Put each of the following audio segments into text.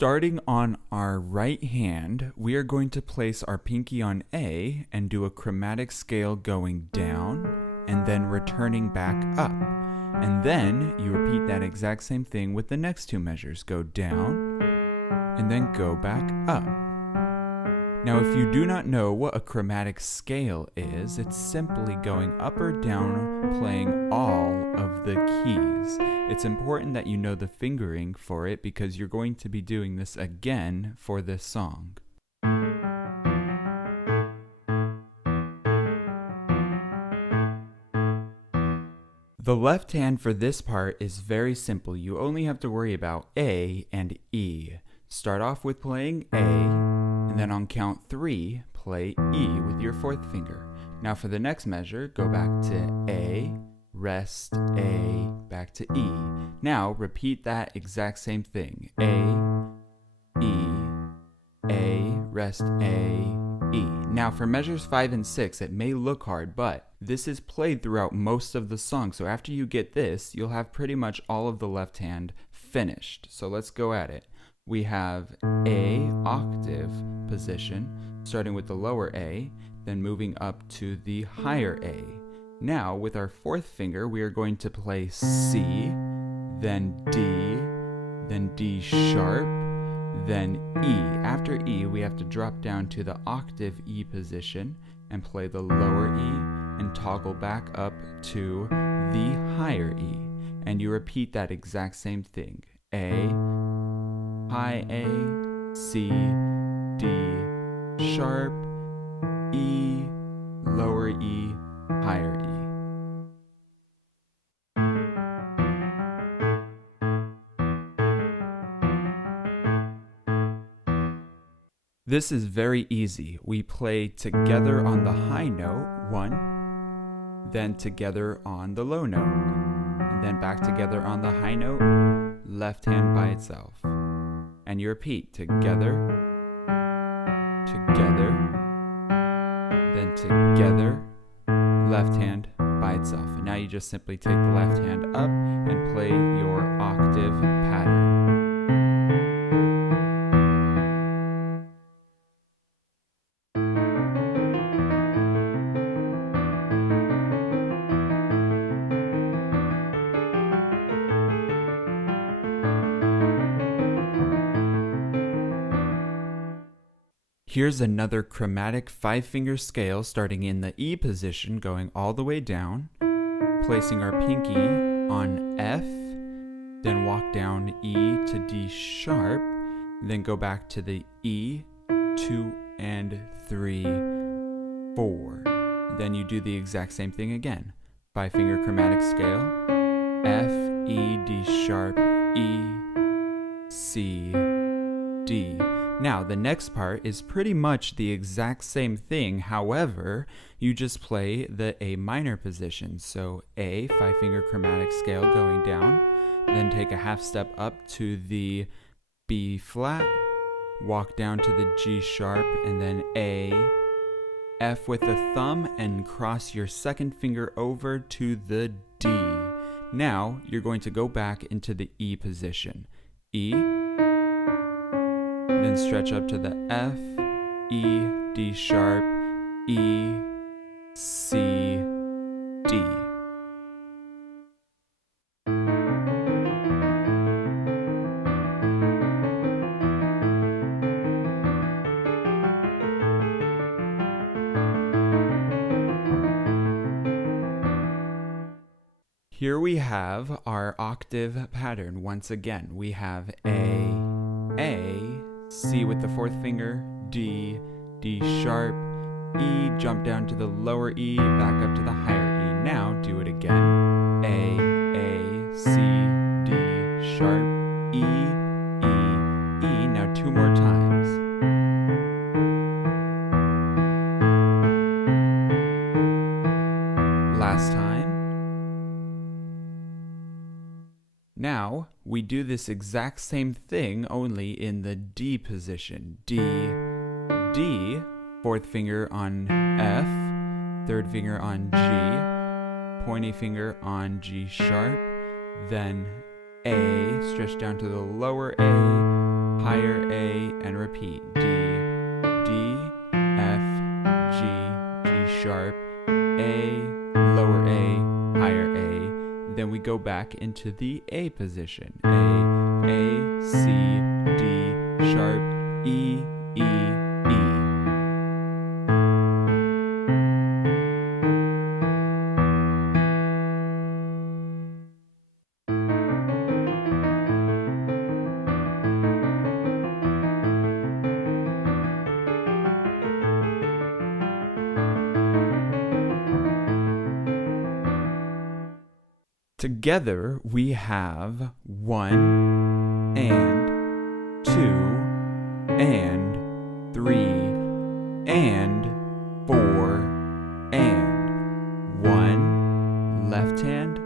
Starting on our right hand, we are going to place our pinky on A and do a chromatic scale going down and then returning back up. And then you repeat that exact same thing with the next two measures. Go down and then go back up. Now, if you do not know what a chromatic scale is, it's simply going up or down, playing all of the keys. It's important that you know the fingering for it because you're going to be doing this again for this song. The left hand for this part is very simple. You only have to worry about A and E. Start off with playing A, and then on count 3, play E with your fourth finger. Now for the next measure, go back to A, rest A, back to E. Now repeat that exact same thing. A, rest A, E. Now for measures 5 and 6, it may look hard, but this is played throughout most of the song. So after you get this, you'll have pretty much all of the left hand finished. So let's go at it. We have A octave position, starting with the lower A, then moving up to the higher A. Now, with our fourth finger, we are going to play C, then D sharp, then E. After E, we have to drop down to the octave E position and play the lower E and toggle back up to the higher E. And you repeat that exact same thing. A, high A, C, D, sharp, E, lower E, higher E. This is very easy. We play together on the high note, 1, then together on the low note, and then back together on the high note, left hand by itself. And you repeat together, then together, left hand by itself. And now you just simply take the left hand up and play your octave pattern. Here's another chromatic 5-finger scale starting in the E position, going all the way down, placing our pinky on F, then walk down E to D sharp, then go back to the E, 2 and 3, 4. Then you do the exact same thing again. 5-finger chromatic scale, F, E, D sharp, E, C, D. Now, the next part is pretty much the exact same thing. However, you just play the A minor position. So A, 5-finger chromatic scale going down, then take a half step up to the B flat, walk down to the G sharp, and then A, F with the thumb, and cross your second finger over to the D. Now, you're going to go back into the E position. E, then stretch up to the F, E, D sharp, E, C, D. Here we have our octave pattern. Once again, we have A, C with the fourth finger, D, D sharp, E, jump down to the lower E, back up to the higher E. Now do it again. A, C, D sharp, E, E, E. Now 2 more times. Last time. Now, we do this exact same thing, only in the D position. D, D, fourth finger on F, third finger on G, pointy finger on G sharp, then A, stretch down to the lower A, higher A, and repeat. D, D, F, G, G sharp, A, lower A, higher A. Then we go back into the A position. A, C, D, sharp, E, E, E. Together we have 1 and 2 and 3 and 4 and 1 left hand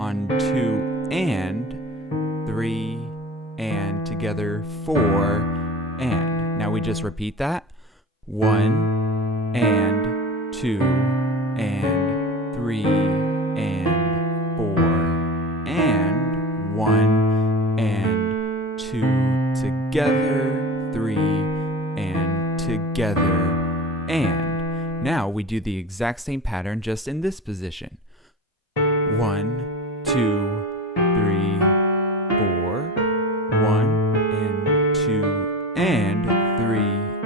on 2 and 3 and together 4 and. Now we just repeat that. 1 and 2 and 3 and 4 and 1 and 2 together, 3 and together and. Now we do the exact same pattern just in this position. 1, 2, 3, 4, 1 and 2 and 3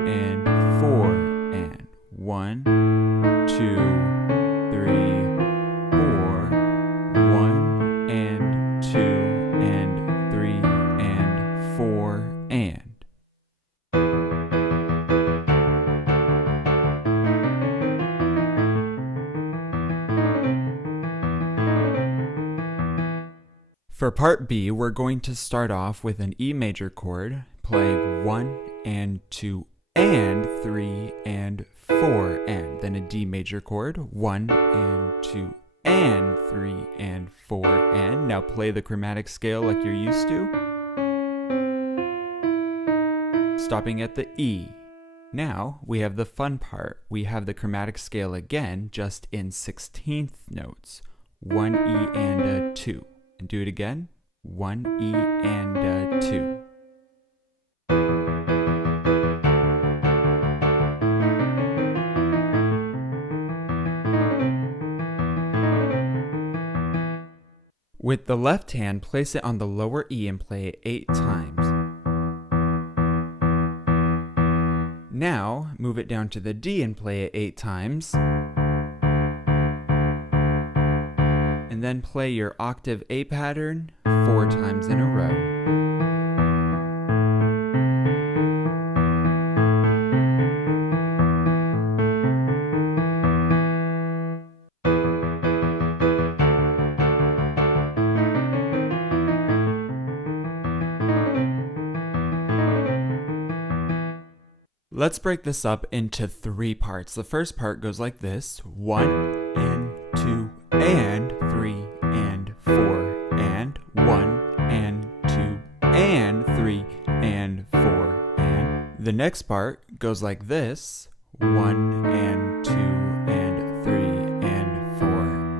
and 4 and 1, 2, 3, 4, 1 and 2 and 3 and 4 and. For part B, we're going to start off with an E major chord, play 1 and 2 and 3 and 4 and. Then a D major chord, 1 and 2 and 3 and 4 and. Now play the chromatic scale like you're used to. Stopping at the E. Now we have the fun part. We have the chromatic scale again, just in 16th notes. 1 E and a 2. And do it again. 1 E and a 2. With the left hand, place it on the lower E and play it 8 times. Now, move it down to the D and play it 8 times. And then play your octave A pattern 4 times in a row. Let's break this up into 3 parts. The first part goes like this: 1 and 2 and 3 and 4 and 1 and 2 and 3 and 4 and. The next part goes like this: 1 and 2 and 3 and 4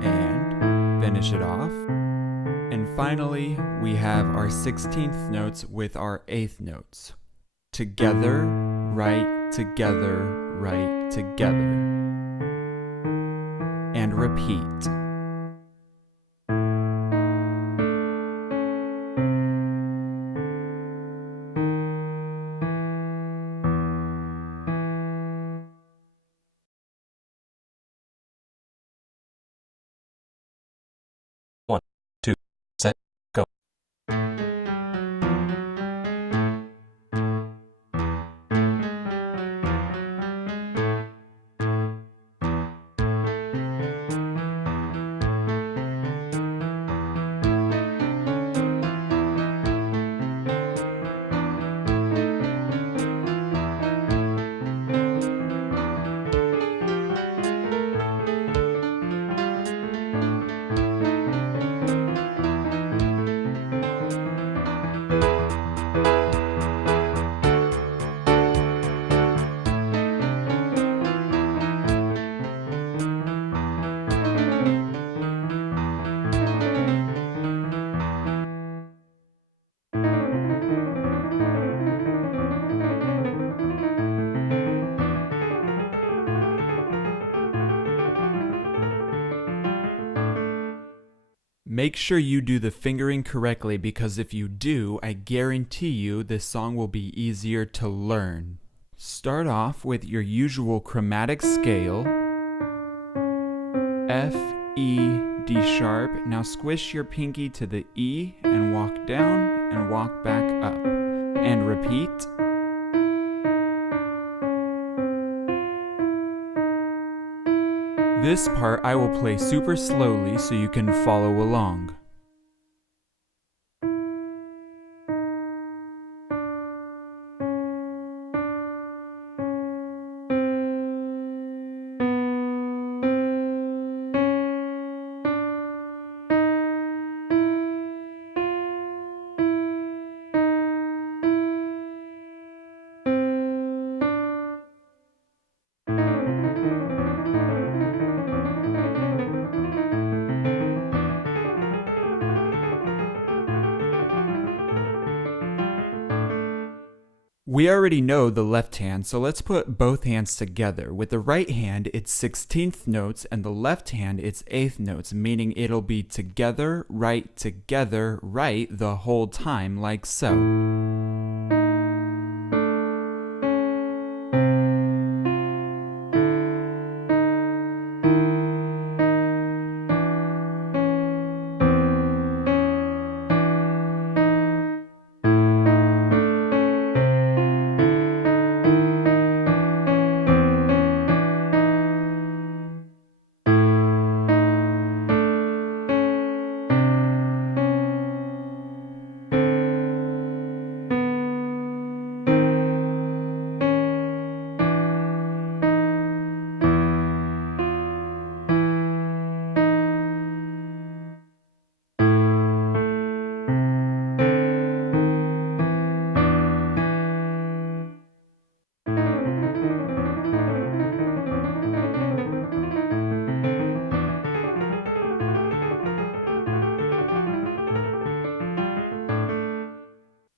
and. Finish it off. And finally, we have our 16th notes with our 8th notes. Together, right, together, right, together. And repeat. One, two, set, go. Make sure you do the fingering correctly because if you do, I guarantee you this song will be easier to learn. Start off with your usual chromatic scale, F, E, D sharp. Now squish your pinky to the E and walk down and walk back up. And repeat. This part I will play super slowly so you can follow along. We already know the left hand, so let's put both hands together. With the right hand, it's 16th notes, and the left hand, it's 8th notes, meaning it'll be together, right, the whole time, like so.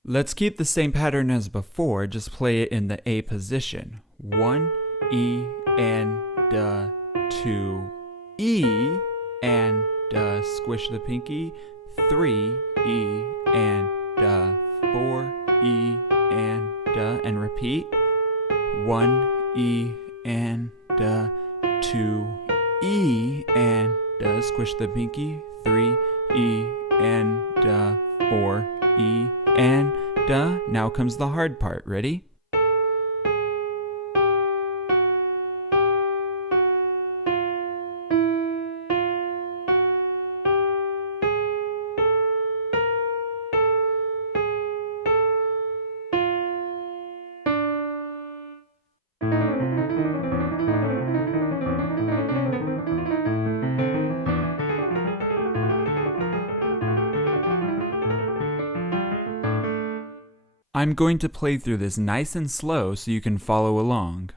Let's keep the same pattern as before, just play it in the A position. 1, E, and 2, E, and squish the pinky. 3, E, and 4, E, and repeat. 1, E, and 2, E, and squish the pinky. 3, E, and 4, E, and now comes the hard part. Ready? I'm going to play through this nice and slow so you can follow along.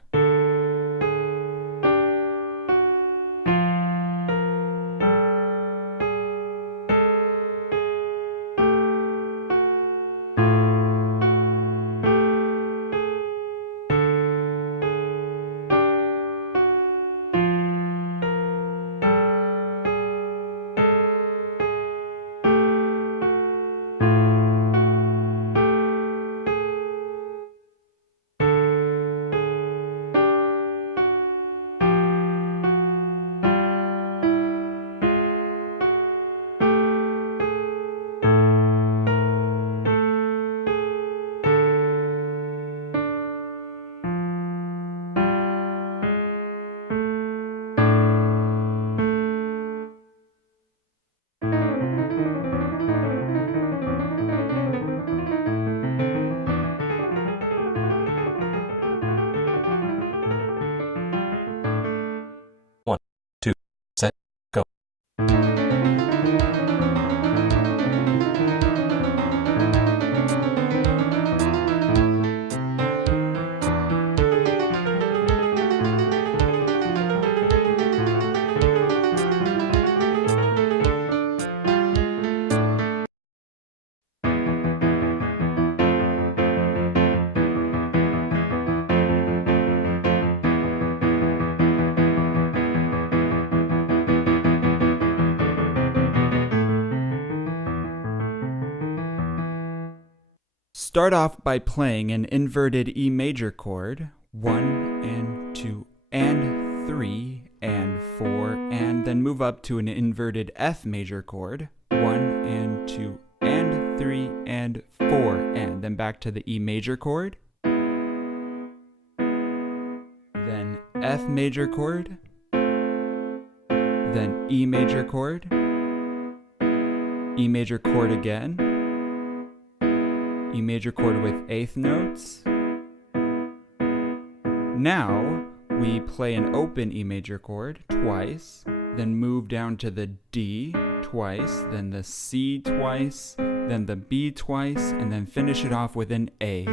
Start off by playing an inverted E major chord, 1 and 2 and 3 and 4, and then move up to an inverted F major chord, 1 and 2 and 3 and 4, and then back to the E major chord, then F major chord, then E major chord, E major chord again, E major chord with eighth notes. Now we play an open E major chord twice, then move down to the D twice, then the C twice, then the B twice, and then finish it off with an A.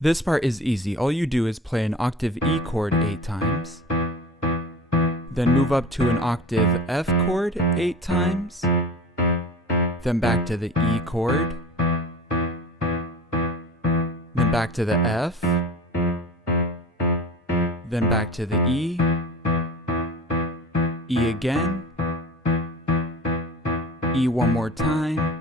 This part is easy. All you do is play an octave E chord 8 times, then move up to an octave F chord 8 times, then back to the E chord, then back to the F, then back to the E, E again, E one more time,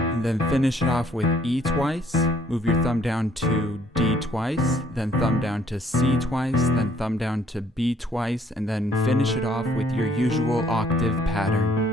and then finish it off with E twice. Move your thumb down to D twice, then thumb down to C twice, then thumb down to B twice, and then finish it off with your usual octave pattern.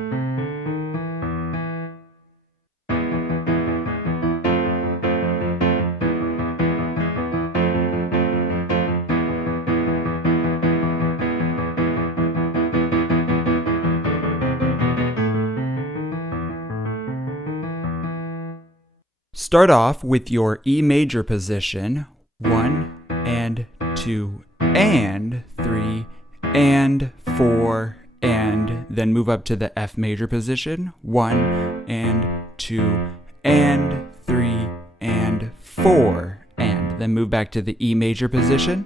Start off with your E major position, 1 and 2 and 3 and 4, and then move up to the F major position, 1 and 2 and 3 and 4, and then move back to the E major position,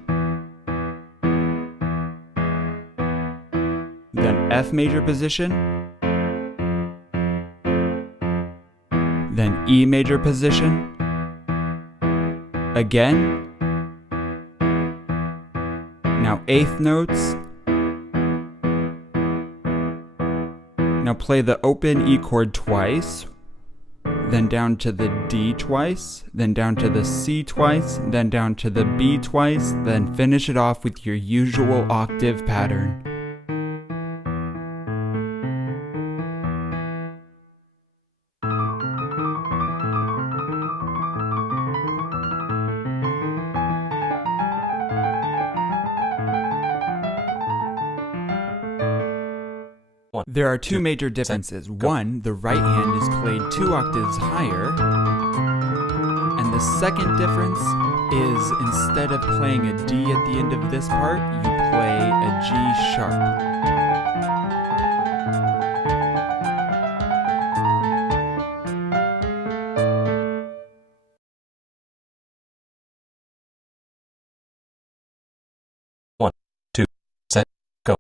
then F major position, then E major position, again, now eighth notes, now play the open E chord twice, then down to the D twice, then down to the C twice, then down to the B twice, then finish it off with your usual octave pattern. There are two major differences. One, the right hand is played 2 octaves higher, and the second difference is instead of playing a D at the end of this part, you play a G sharp. One, two, set, go.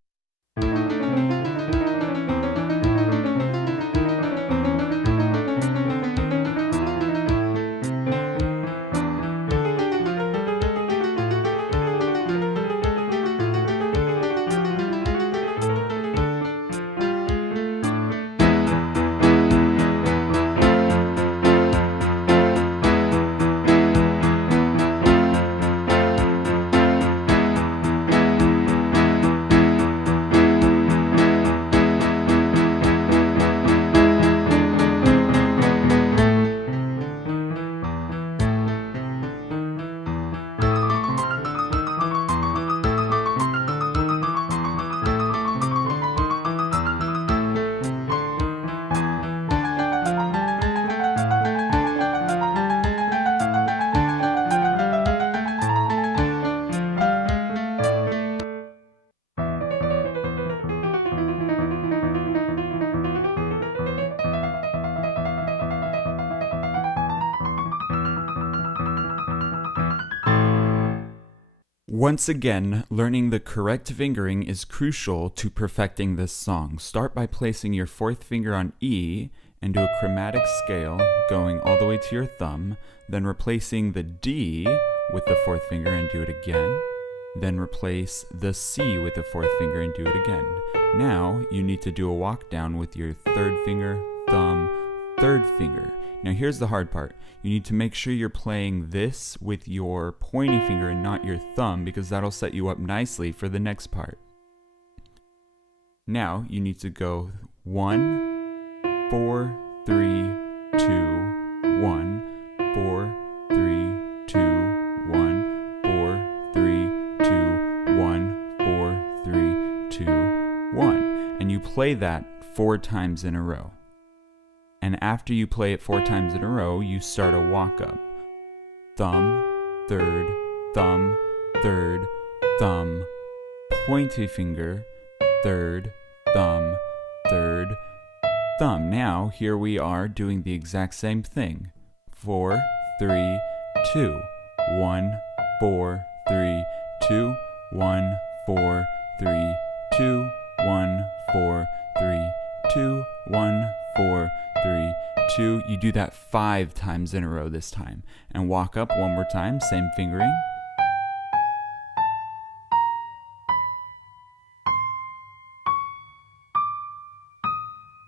Once again, learning the correct fingering is crucial to perfecting this song. Start by placing your fourth finger on E and do a chromatic scale going all the way to your thumb, then replacing the D with the fourth finger and do it again. Then replace the C with the fourth finger and do it again. Now you need to do a walk down with your third finger, thumb, third finger. Now here's the hard part. You need to make sure you're playing this with your pointy finger and not your thumb, because that'll set you up nicely for the next part. Now you need to go 1, 4, 3, 2, 1, 4, 3, 2, 1, 4, 3, 2, 1, 4, 3, 2, 1. And you play that 4 times in a row. And after you play it 4 times in a row, you start a walk up. Thumb, third, thumb, third, thumb, pointy finger, third, thumb, third, thumb. Now, here we are doing the exact same thing. 4, 3, 2, 1, 4, 3, 2, 1, 4, 3, 2, 1, 4, 3, 2, 1, 4, 3, 2. You do that 5 times in a row this time. And walk up one more time, same fingering.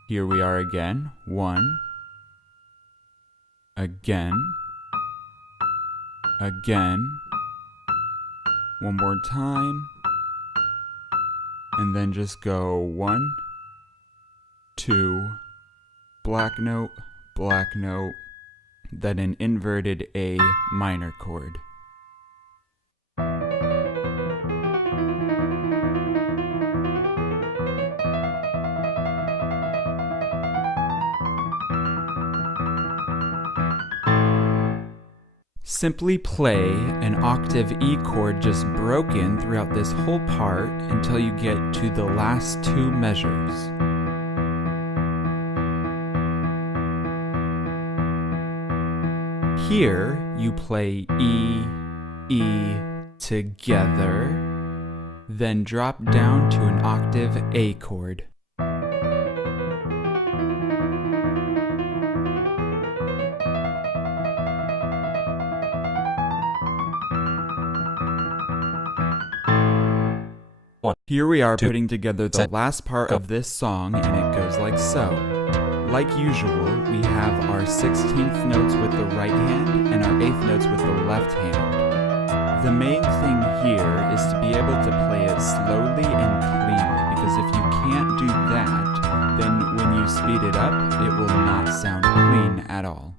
Here we are again. 1. Again. Again. One more time. And then just go 1, 2, black note, then an inverted A minor chord. Simply play an octave E chord just broken throughout this whole part until you get to the last 2 measures. Here, you play E, E together, then drop down to an octave A chord. Here we are putting together the last part of this song, and it goes like so. Like usual, we have our 16th notes with the right hand and our 8th notes with the left hand. The main thing here is to be able to play it slowly and cleanly, because if you can't do that, then when you speed it up, it will not sound clean at all.